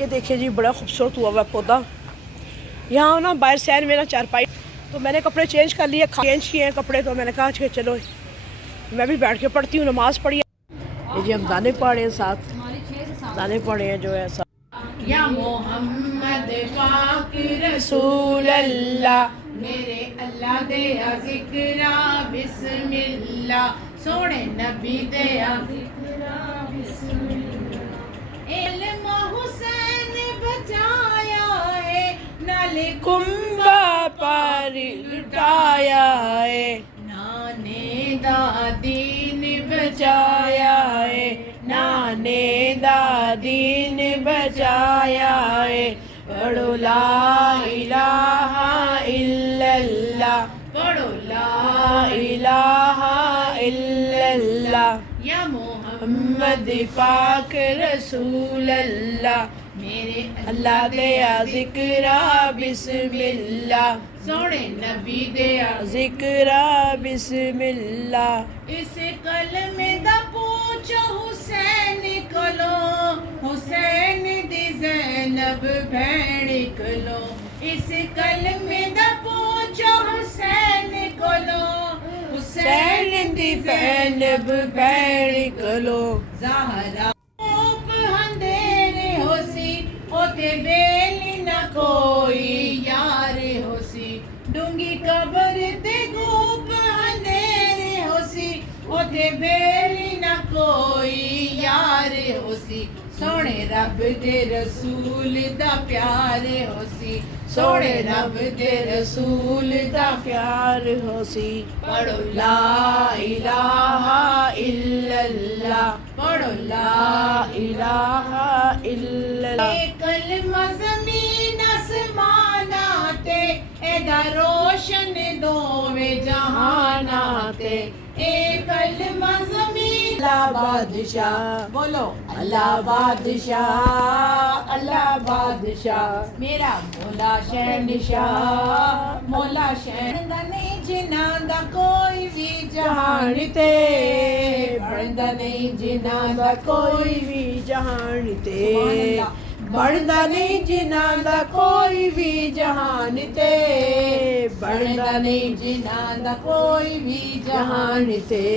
یہ دیکھیں جی بڑا خوبصورت ہوا ہوا پودا. یہاں نا باہر سین میں نا چارپائی، تو میں نے کپڑے چینج کر لیے، چینج کیے ہیں کپڑے، تو میں نے کہا کہ چلو میں بھی بیٹھ کے پڑھتی ہوں، نماز پڑھی. یہ جی ہم دانے پڑھ رہے ہیں، ساتھ دانے پڑھ رہے ہیں جو ہے ساتھ. یا محمد پاک رسول اللہ میرے اللہ دیا ذکرہ بسم اللہ، سونے نبی دیا ذکرہ بسم اللہ. علم حسین بچایا ہے، نالے کنبہ پر لٹایا ہے، نانے دا دین بچایا ہے، نانے دا دین بچایا ہے. پڑھو لا الہ الا اللہ، پڑھو لا الہ الا اللہ، یا محمد محمد پاک رسول اللہ، میرے اللہ دیا ذکرہ بسم اللہ، سونے نبی دیا ذکرہ بسم اللہ. اس کلمے دا پوچھو حسین کلو، حسین دی زینب بھیڑ کلو. اس کلمے دا پوچھو حسین کلو، حسین دی زینب بھیڑ کلو. زہرا خوب اندھیرے ہو سی، اوتے بیلی نہ کوئی یار ہو سی. ڈونگی قبر تے گوپ اندھیرے ہو سی، اوتے بیلی نہ کوئی یار ہو سی. سونے رب دے رسول دا پیار ہو سی، سونے رب دے رسول دا پیار ہو سی. پڑھو لا الہ الا اللہ، پڑھو لا الہ الا اللہ. اے کلمہ زمین آسماناں تے، ایدا روشن دوویں جہاناں تے. اے کلمہ زمین اللہ بادشاہ، بولو اللہ بادشاہ، اللہ بادشاہ. میرا مولا شہنشاہ، مولا شہنشاہ نہیں جنہاں دا کوئی بھی جہان جہان تے بڑھدا نہیں جنہاں دا کوئی بھی جہان تے، بڑھدا نہیں جنہاں دا کوئی بھی جہان تے، بڑھدا نہیں جنہاں دا کوئی بھی جہان تے.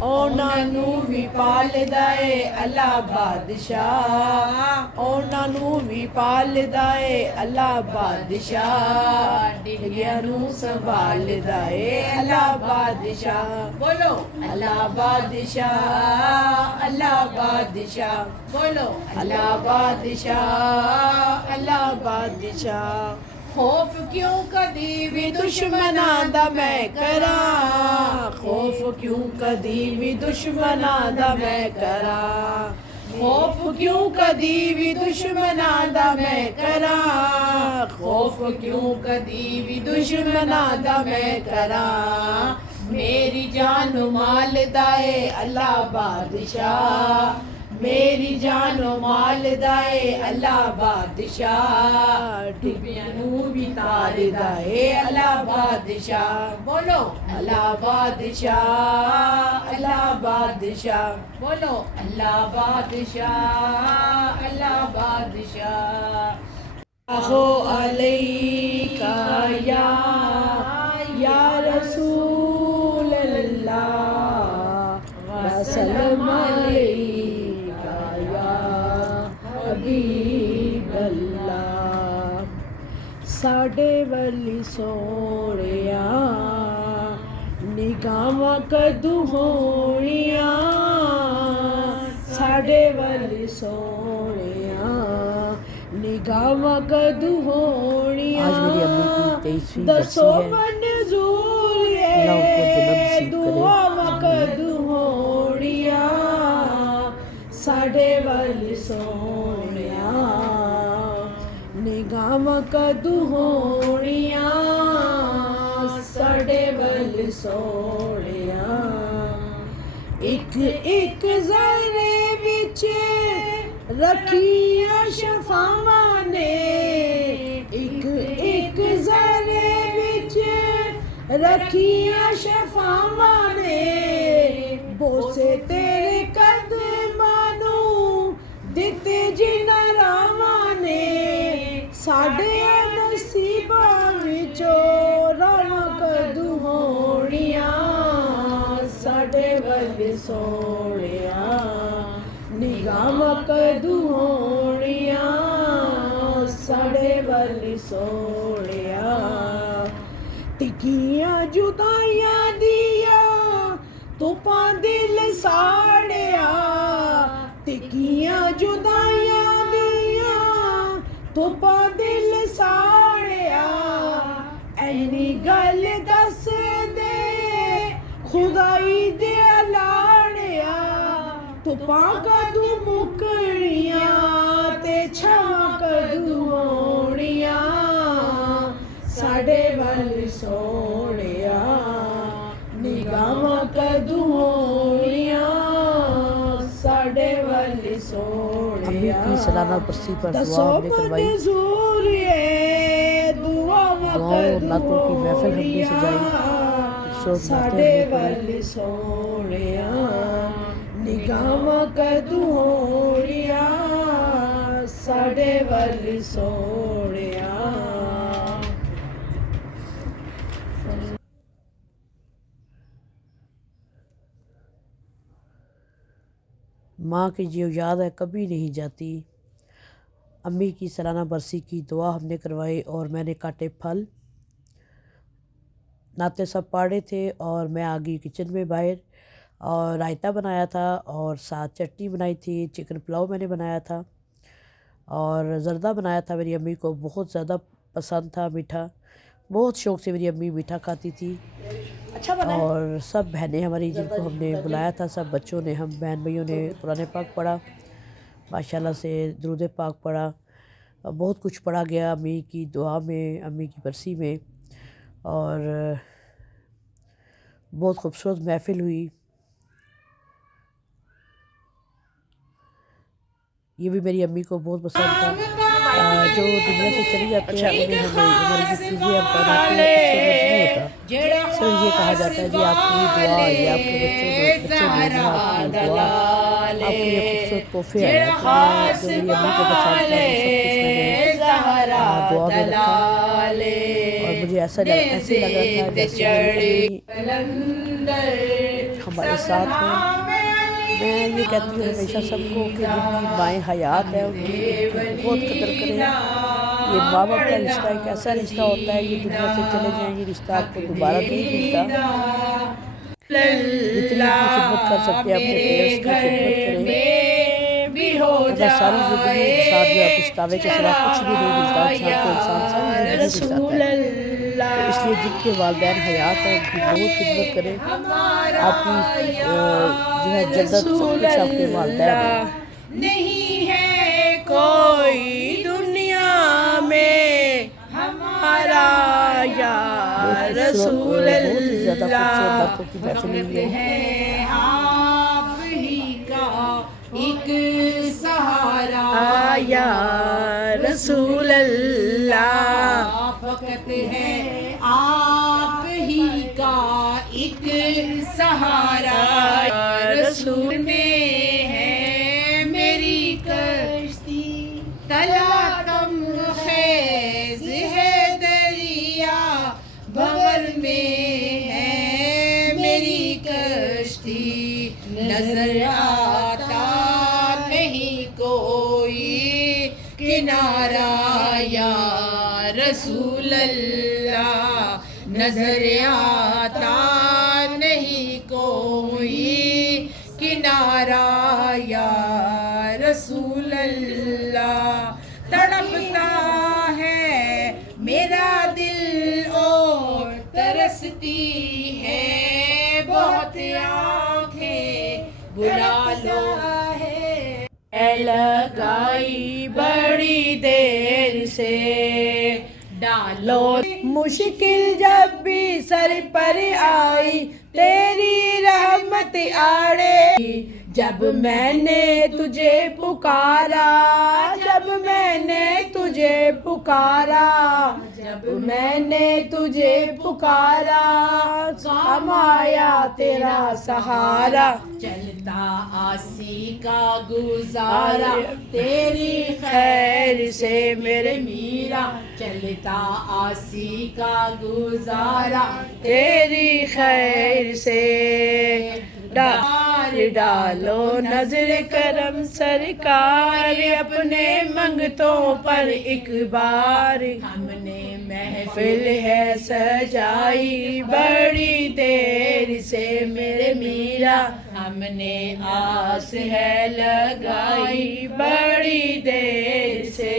اونا نو بھی پالدا اے اللہ بادشاہ، اونا نو بھی پالدا اے اللہ بادشاہ، ڈگیا نو سنبھالدا اے اللہ بادشاہ. بولو اللہ بادشاہ، اللہ بادشاہ، بولو اللہ بادشاہ، اللہ بادشاہ. خوف کیوں کدی بھی دشمناں دا میں کراں، خوف کیوں کدی بھی دشمناں دا میں کراں، خوف کیوں کدی بھی دشمناں دا میں کراں، خوف کیوں کدی بھی دشمناں دا میں کراں. میری جان و مال دائے اللہ بادشاہ، میری جان و مال دائے اللہ بادشاہ، ڈبیاں نو بھی تار دائے اللہ بادشاہ. بولو اللہ بادشاہ، اللہ بادشاہ، بولو اللہ بادشاہ، اللہ بادشاہ. آہو علیکہ یا رسول اللہ، وسلم علیکہ یا حبیب اللہ. ساڈے ولی سوڑیا نگاہاں کدوں ہونیاں، ساڈے ولی سوڑیا نگاہاں کدوں ہونیاں. آج میری امی کی 23ویں دسو برسی ہے، منظور اللہ ان کو جنت نصیب کرے. دعاواں کدوں ہونیاں، ساڈے ولی سونیاں نگاہاں کدوں ہونیاں، ساڈے ولی سونیاں. ایک ایک ذرے وچ رکھیاں شفاواں نے، ایک ایک ذرے وچ رکھیاں شفاواں نے، بوسے تیرے قدماں نوں دتے جنہاں راواں کدو ہونیاں ساڑے والی سونیا تکیاں جدائیاں دیا توپاں دل ساڑیا تکیاں جدائیاں دیا توپاں دل ساڑیا اینی گل دس دے خدائی دے لاڑیا توپاں کدو مکڑیاں تے چھاواں کدو ہونیاں ساڑے والی سونیا نگاہاں کدو ہونیاں ساڑے والی امی سونیا کی سالانہ برسی پر دعا دسو ہم نے کروائی منظور ہے دعاواں دعاؤں اور کدو نعتوں کی محفل ہم نے سجائی ہونیاں شوق نعتیں ہم ساڑے نے پڑھی والی سونیا نگاہاں کدو ہونیاں ساڑے والی سونیا ماں کی جو یاد ہے کبھی نہیں جاتی امی کی سالانہ برسی کی دعا ہم نے کروائی اور میں نے کاٹے پھل نعتیں سب پاڑے تھے اور میں آ گئی کچن میں باہر اور رائتہ بنایا تھا اور ساتھ چٹنی بنائی تھی چکن پلاؤ میں نے بنایا تھا اور زردہ بنایا تھا میری امی کو بہت زیادہ پسند تھا میٹھا بہت شوق سے میری امی میٹھا کھاتی تھی اور سب بہنیں ہماری جن کو ہم نے بلایا تھا سب بچوں نے ہم بہن بھائیوں نے قرآن پاک پڑھا ماشاءاللہ سے درود پاک پڑھا بہت کچھ پڑھا گیا امی کی دعا میں امی کی برسی میں اور بہت خوبصورت محفل ہوئی یہ بھی میری امی کو بہت پسند تھا جو دنیا سے چلی جاتی ہیں انہیں ہماری جو چیزیں ہم بناتے ہیں اس سے مرض نہیں ہوتا صرف یہ کہا جاتا ہے جی آپ کی دعا یہ آپ کے بچوں نے آپ کی دعا آپ کے یہ خوبصورت تحفے آئے ہیں جو میری امی کو پسند تھا وہ سب کچھ میں نے دعا میں رکھا اور مجھے ایسے لگ رہا تھا جیسے میری ہمارے ساتھ ہیں میں یہ کہتی ہوں ہمیشہ سب کو کہ جن کی مائیں حیات ہیں ان کی بہت قدر کریں یہ ماں باپ کا رشتہ ایک ایسا رشتہ ہوتا ہے یہ دنیا سے چلے جائیں یہ رشتہ آپ کو دوبارہ نہیں ملتا جتنی بھی خدمت کر سکتے ہیں اپنے پیرنٹس کی خدمت کریں اگر ساری زندگی انسان جو ہے پچھتاوے کے سوا کچھ بھی نہیں ملتا انسان کو انسان ساری زندگی پچھتاتا ہے تو اس لیے جن کے والدین حیات ہیں ان کی بہت خدمت کریں آپ کی جو ہے جنت سب کچھ آپ کے والدین ہیں نہیں ہے کوئی دنیا میں ہمارا یا رسول بہت ہی زیادہ خوبصورت اللہ باتوں کی محفل ہوئی ہے آپ ہی کا ایک سہارا یا رسول اللہ فقط ہے آپ ہی کا ایک سہارا رسول میں ہے میری کشتی تلا کم خیز ہے دریا بھور میں ہے میری کشتی نظر آتا نہیں کوئی کنارہ یا رسول اللہ نظر آتا نہیں کوئی کنارہ یا رسول اللہ تڑپتا ہے میرا دل اور ترستی ہے بہت آنکھیں بلا لو لگائی بڑی دیر سے ڈالو مشکل جب بھی سر پر آئی تیری رحمت آڑے جب میں نے تجھے پکارا جب میں نے تجھے پکارا جب میں نے تجھے پکارا کام آیا تیرا سہارا چلتا آسی کا گزارا تیری خیر سے میرے میرا چلتا آسی کا گزارا تیری خیر سے मार डालो नजर करम सरकार, अपने मंगतों पर एक बार। हमने महफिल है सजाई बड़ी देर से मेरे मीरा, हमने आस है लगाई बड़ी देर से।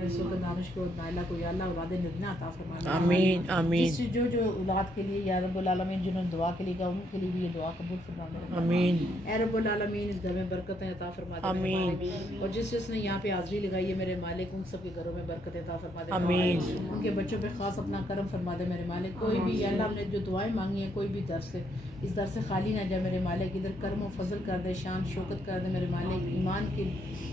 इस वक्त दानिश को नाइला को या अल्लाह औलाद नगीना अता फरमा। आमीन आमीन। जिस जो औलाद के लिए या रब्बुल आलमीन जिन्होंने दुआ के लिए कहा उनके लिए भी ये दुआ कबूल फरमा दे। आमीन। ऐ रब्बुल आलमीन इस घर में बरकतें अता फरमा दे आमीन। और जिसने यहाँ पे हाज़िरी लगाई है मेरे मालिक उन सब के घरों में बरकतें अता फरमा दे। आमीन। उनके बच्चों पे खास अपना करम फरमा दे मेरे मालिक। कोई भी अल्लाह हमने जो दुआएं मांगी हैं कोई भी दर से इस दर से खाली ना जाए मेरे मालिक। इधर करम और फजल कर दे, शान शौकत कर दे मेरे मालिक। ईमान की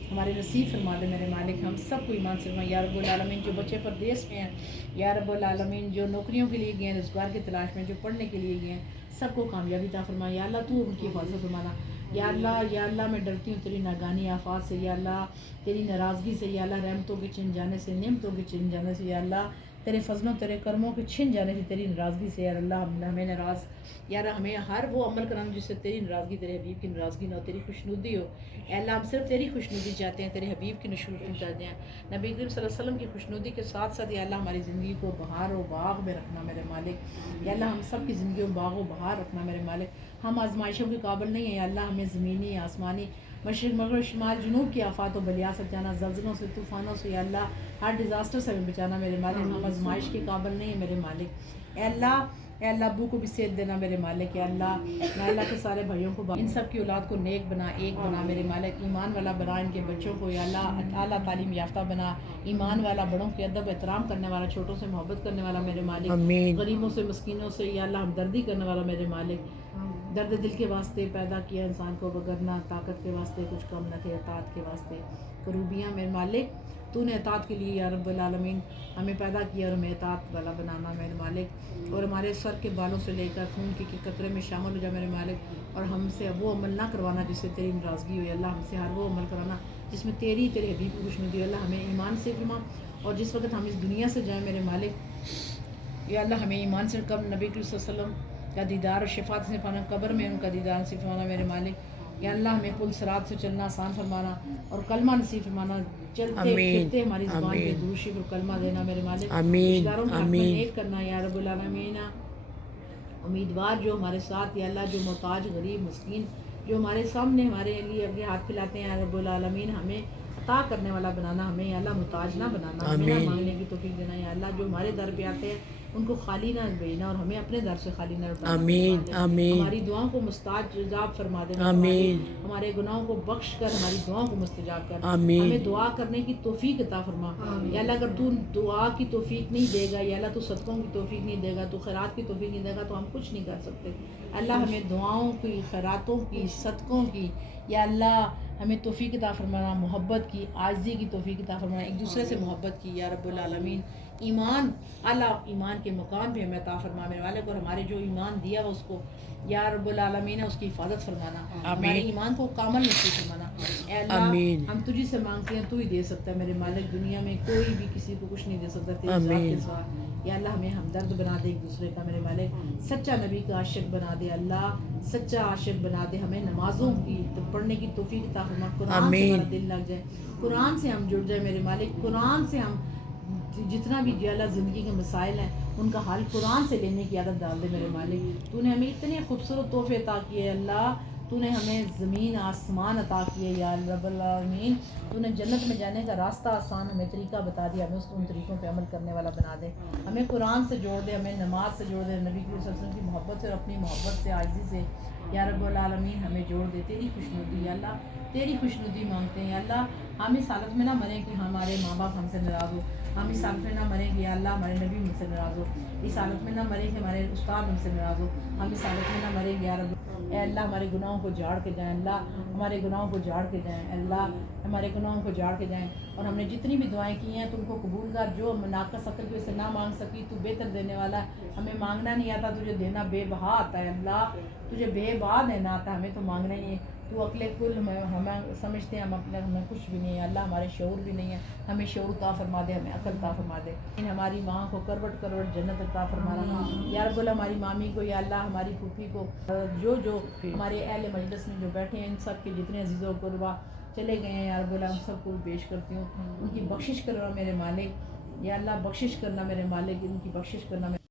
हमारे नसीब फरमा दे मेरे मालिक। हम सबको ईमान से फरमा या रब्बुल आलमीन। जो बच्चे परदेश में हैं या रब्बुल आलमीन, जो नौकरियों के लिए गए हैं, रोज़गार की तलाश में, जो पढ़ने के लिए गए हैं, सबको कामयाबी अता फरमा या अल्लाह। तू उनकी हिफाजत फरमाना या अल्लाह। मैं डरती हूँ तेरी नागानी आफात से या अल्लाह, तेरी नाराज़गी से या अल्लाह, रहमतों के छिन जाने से, नेमतों के छिन जाने से या अल्लाह, तेरे फजलों तेरे कर्मों के छिन जाने से, तेरी नाराज़गी से या अल्लाह हमें नाराज़ यार हमें हर वो अमल कराना जिससे तेरी नाराज़गी, तेरे हबीब की नाराज़गी ना हो, तेरी खुशनुदी हो। अल्लाह हम सिर्फ तेरी खुशनुदी चाहते हैं, तेरे हबीब की खुशनुदी चाहते हैं, नबी करीम सल्लल्लाहु अलैहि वसल्लम की खुशनुदी के साथ साथ या अल्लाह हमारी ज़िंदगी को बहार व बाग में रखना मेरे मालिक। या अल्लाह हम सब की ज़िंदगी में बाग व बहार रखना मेरे मालिक। हम आजमाइशों के काबिल नहीं है या अल्लाह, हमें ज़मीनी आसमानी मशरिक़ मग़रिब शुमाल जुनूब की आफ़ात व बलिया से बचाना, ज़लज़लों से तूफ़ानों से या अल्लाह, हर डिज़ास्टर से हमें बचाना मेरे मालिक। हम आजमाइश के काबिल नहीं है मेरे मालिक। ए अल्लाह अब्बू को भी सेहत देना मेरे मालिक। या अल्लाह के सारे भाइयों को इन सब की औलाद को नेक बना, एक बना मेरे मालिक। ईमान वाला बना इनके बच्चों को या अल्लाह, आला तालीम याफ्ता बना, ईमान वाला, बड़ों के अदब एहतराम करने वाला, छोटों से मोहब्बत करने वाला मेरे मालिक। गरीबों से मस्कीनों से या अल्लाह हमदर्दी करने वाला मेरे मालिक। दर्द दिल के वास्ते पैदा किया इंसान को, वगरना ताकत के वास्ते कुछ कम न थे, अतात के वास्ते करूबियाँ मेरे मालिक। तूने अतात के लिए या रब्बुल आलमीन हमें पैदा किया और हमें अतात वाला बनाना मेरे मालिक। और हमारे सर के बालों से लेकर खून के कतरे में शामिल हो जा मेरे मालिक। और हमसे वो अमल ना करवाना जिससे तेरी नाराज़गी हो अल्लाह। हमसे हर वो अमल कराना जिसमें तेरे हबीब की खुशनुदी अल्लाह। हमें ईमान से फरमा और जिस वक्त हम इस दुनिया से जाएँ मेरे मालिक या अल्लाह, हमें ईमान से कब नबी करीम सल्लल्लाहु अलैहि वसल्लम का दीदार और शफात से फरमाना, कब्र में उनका दीदार नसीब फरमाना मेरे मालिक। या अल्लाह हमें पुल सिरात से चलना आसान फरमाना और कलमा नसीब फरमाना। चलते फिरते हमारी ज़ुबान पे दुरूद शरीफ और कलमा देना मेरे मालिक। रिश्तेदारों में हमें नेक करना या रब्बुल आलमीन। उम्मीदवार जो हमारे साथ या अल्लाह, जो मोहताज गरीब मस्कीन जो हमारे सामने हमारे लिए अपने हाथ फैलाते हैं या रब्बुल आलमीन, हमें अता करने वाला बनाना, हमें या अल्लाह मुताज ना बनाना, हमें ना मांगने की तौफीक देना या अल्लाह। जो हमारे दर पे आते हैं उनको खाली ना भेजना और हमें अपने दर से खाली ना उठाना। आमीन आमीन। हमारी दुआओं को मुस्तजाब फरमा देना। आमीन। हमारे गुनाहों को बख्श कर हमारी दुआओं को मुस्तजाब कर। आमीन। हमें दुआ करने की तौफीक अता फरमा या अल्लाह। अगर तू दुआ की तौफीक नहीं देगा या अल्लाह, तू सदकों की तौफीक नहीं देगा, तू खैरात की तौफीक नहीं देगा तो हम कुछ नहीं कर सकते। अल्लाह हमें दुआओं की, खैरातों की, सदकों की या अल्लाह हमें तौफीक अता फरमाना, मोहब्बत की, आज़ी की तौफीक अता फरमाना, एक दूसरे से मोहब्बत की या रब्बुल आलमीन। ईमान आला ईमान के मकाम पे हमें अता फरमा मेरे वाले को। और हमारे जो ईमान दिया वो उसको या रब्बुल आलमीन है उसकी हिफाजत फरमाना, हमारे ईमान को कामल नसीब फरमाना। ऐ अल्लाह हम तुझी से मांगते हैं, तू ही दे सकता है मेरे मालिक। दुनिया में कोई भी किसी को कुछ नहीं दे सकता तेरे ज़ात के सिवा। या अल्लाह हमें हमदर्द बना दे एक दूसरे का मेरे मालिक। सच्चा नबी का आशिक बना दे अल्लाह, सच्चा आशिक बना दे। हमें नमाजों की तो पढ़ने की तौफीक अता फरमा। कुरान से हमारा दिल लग जाए, कुरान से हम जुड़ जाए मेरे मालिक। कुरान से हम जितना भी जो अल्लाह ज़िंदगी के मसाइल हैं उनका हल कुरान से लेने की आदत डाल दे मेरे मालिक। तूने हमें इतने खूबसूरत तोहफे अता किए अल्लाह। तूने हमें ज़मीन आसमान अता किए या रब्बुल आलमीन। तूने जन्नत में जाने का रास्ता आसान हमें तरीका बता दिया, हमें उन तरीक़ों पे अमल करने वाला बना दे। हमें कुरान से जोड़ दे, हमें नमाज से जोड़ दे, नबी सल्लल्लाहु अलैहि वसल्लम की मोहब्बत से और अपनी मोहब्बत से, आज़ी से या रब्बुल आलमीन हमें जोड़ दे। तेरी खुशनुदी या अल्लाह, तेरी खुशनुदी मांगते हैं या अल्लाह। हम इस हालत में ना मरें कि हमारे माँ बाप हमसे नाराज़ हो। हम इस हालत में ना मरें कि या अल्लाह हमारे नबी हमसे नाराज़ हो। इस हालत में ना मरें कि हमारे उस्ताद हमसे नाराज़ हो। हम इस हालत में ना मरें कि या रब्बुल ए अल्लाह हमारे गुनाहों को झाड़ के जाएं अल्लाह, हमारे गुनाहों को झाड़ के जाएं अल्लाह, हमारे गुनाहों को झाड़ के जाएं। और हमने जितनी भी दुआएं की हैं तुमको कबूल कर। जो नाक़स अक़ल की वजह से ना मांग सकी, तू बेहतर देने वाला है। हमें मांगना नहीं आता, तुझे देना बेबहा आता है अल्लाह। तुझे बेबाद देना आता है, हमें तो मांगना ही है। تو عقل کل ہمیں سمجھتے ہیں ہم اپنے ہمیں کچھ بھی نہیں ہے، اللہ ہمارے شعور بھی نہیں ہے، ہمیں شعور عطا فرما دے، ہمیں عقل عطا فرما دے، ہماری ماں کو کروٹ کروٹ جنت عطا فرمانا یا رب اللہ، ہماری مامی کو یا اللہ، ہماری پھوپھی کو، جو ہمارے اہل مجلس میں جو بیٹھے ہیں ان سب کے جتنے عزیز و قربا چلے گئے ہیں یا رب اللہ، ان سب کو پیش کرتی ہوں، ان کی بخشش کرنا میرے مالک، یا اللہ بخشش کرنا میرے مالک، ان کی بخشش کرنا